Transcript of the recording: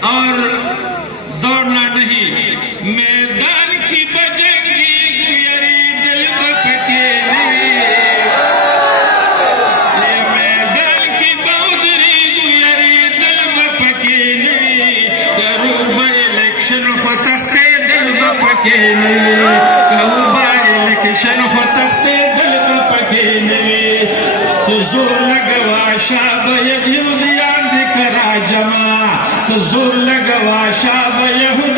और दौड़ना नहीं, मैदान की बजंगी गुयरी दिल बपकेली, ये मैदान की बउदरी गुयरी दिल बपकेली, करूबा इलेक्शन हो तख्ते दिल बपकेली, करूबा इलेक्शन हो तख्ते दिल बपकेली, तो जोर लगवा शाब यहूदियान दिकरा जमा, तो जोर लगवा शाब यहूदियान